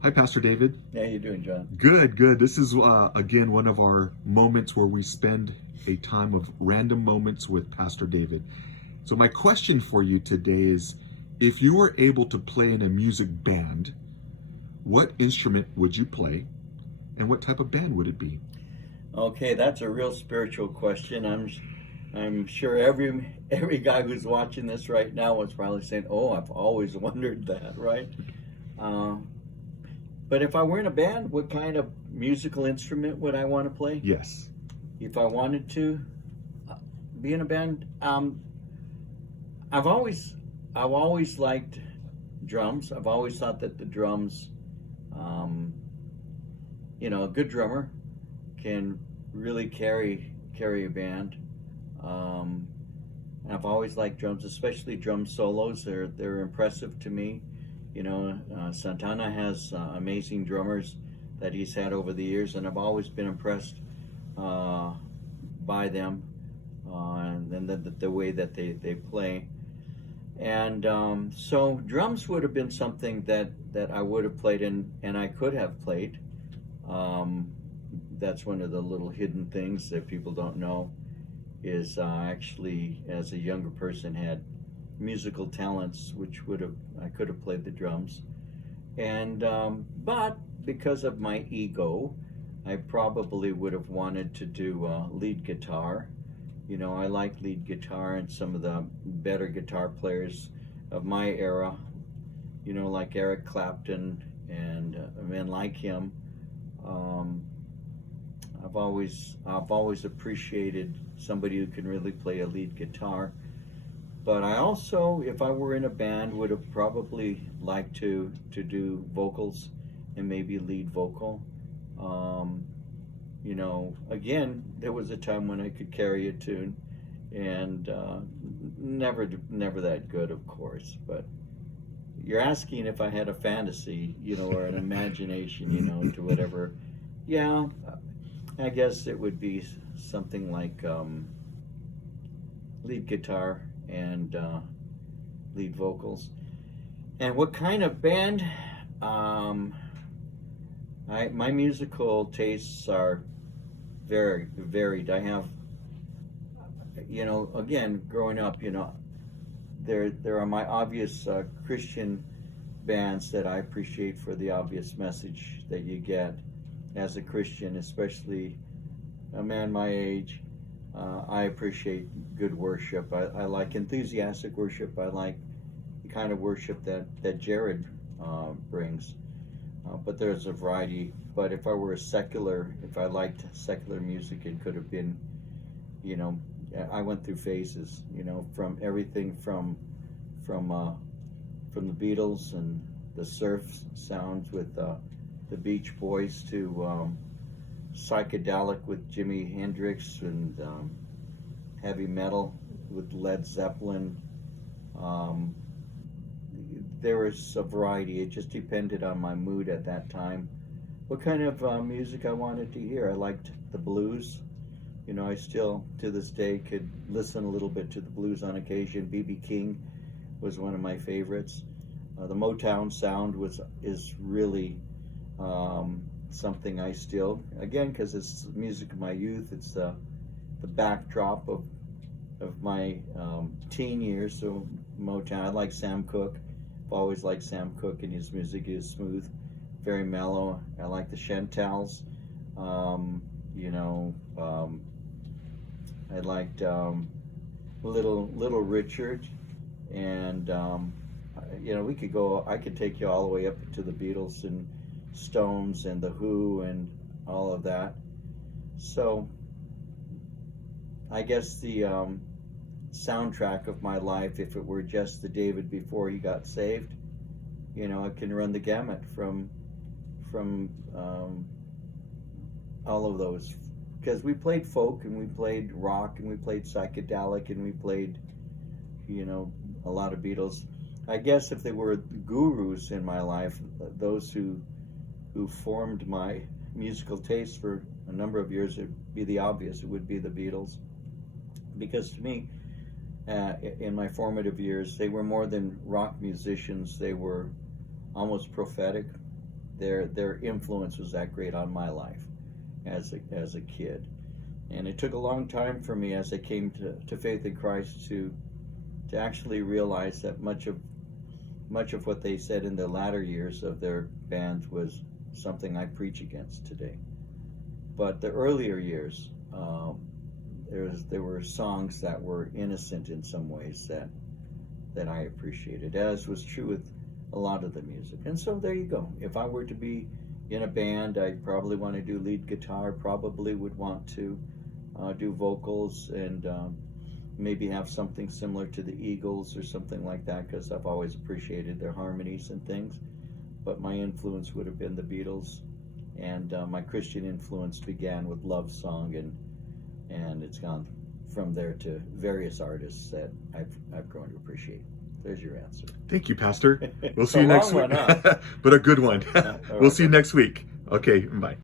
Hi, Pastor David. How you doing, John? Good, good. This is again one of our moments where we spend a time of random moments with Pastor David. So my question for you today is, if you were able to play in a music band, what instrument would you play, and what type of band would it be? Okay, that's a real spiritual question. I'm sure every guy who's watching this right now is probably saying, "Oh, I've always wondered that," right? Uh, but if I were in a band, what kind of musical instrument would I want to play? Yes. If I wanted to be in a band, I've always I've always liked drums. I've always thought that the drums, um, a good drummer can really carry a band. Um, and I've always liked drums, especially drum solos. They're impressive to me. Santana has amazing drummers that he's had over the years, and I've always been impressed uh, by them and the way that they play. And so drums would have been something that I would have played in, and I could have played. Um, that's one of the little hidden things that people don't know is actually, as a younger person, had musical talents, which I could have played the drums. And but because of my ego, I probably would have wanted to do lead guitar. I like lead guitar, and some of the better guitar players of my era, like Eric Clapton and men like him. Um, I've always appreciated somebody who can really play a lead guitar. But I also, if I were in a band, would have probably liked to do vocals and maybe lead vocal. Um, again, there was a time when I could carry a tune, and never that good, of course. But you're asking if I had a fantasy, or an imagination, to whatever. Yeah, I guess it would be something like lead guitar and lead vocals. And what kind of band? Um, my musical tastes are very varied. I have, again, growing up, there are my obvious Christian bands that I appreciate for the obvious message that you get as a Christian, especially a man my age. I appreciate good worship. I like enthusiastic worship. I like the kind of worship that Jared brings. But there's a variety. But if I liked secular music, it could have been, you know, I went through phases, from everything from the Beatles and the surf sounds with the Beach Boys to psychedelic with Jimi Hendrix and heavy metal with Led Zeppelin. Um, there was a variety. It just depended on my mood at that time. What kind of music I wanted to hear. I liked the blues. I still, to this day, could listen a little bit to the blues on occasion. B.B. King was one of my favorites. The Motown sound is really something I still, again, because it's music of my youth. It's the backdrop of my teen years. So Motown. I like Sam Cooke. I've always liked Sam Cooke, and his music is smooth, very mellow. I like the Chantels. You know, I liked Little Richard, and we could go. I could take you all the way up to the Beatles and Stones and the Who and all of that. So I guess the soundtrack of my life, if it were just the David before he got saved, I can run the gamut from all of those, because we played folk and we played rock and we played psychedelic and we played a lot of Beatles. I guess if they were gurus in my life, those who formed my musical taste for a number of years, it'd be the obvious. It would be the Beatles, because to me, in my formative years, they were more than rock musicians. They were almost prophetic. their influence was that great on my life as a kid. And it took a long time for me as I came to faith in Christ to actually realize that much of what they said in the latter years of their bands was something I preach against today. But the earlier years, there were songs that were innocent in some ways that I appreciated, as was true with a lot of the music. And so there you go. If I were to be in a band, I'd probably want to do lead guitar, probably would want to do vocals, and maybe have something similar to the Eagles or something like that, because I've always appreciated their harmonies and things. But my influence would have been the Beatles, and my Christian influence began with Love Song, and it's gone from there to various artists that I've grown to appreciate. There's your answer. Thank you, Pastor. We'll It's see a you next long week. one, huh? But a good one. All We'll right. see you next week. Okay, bye.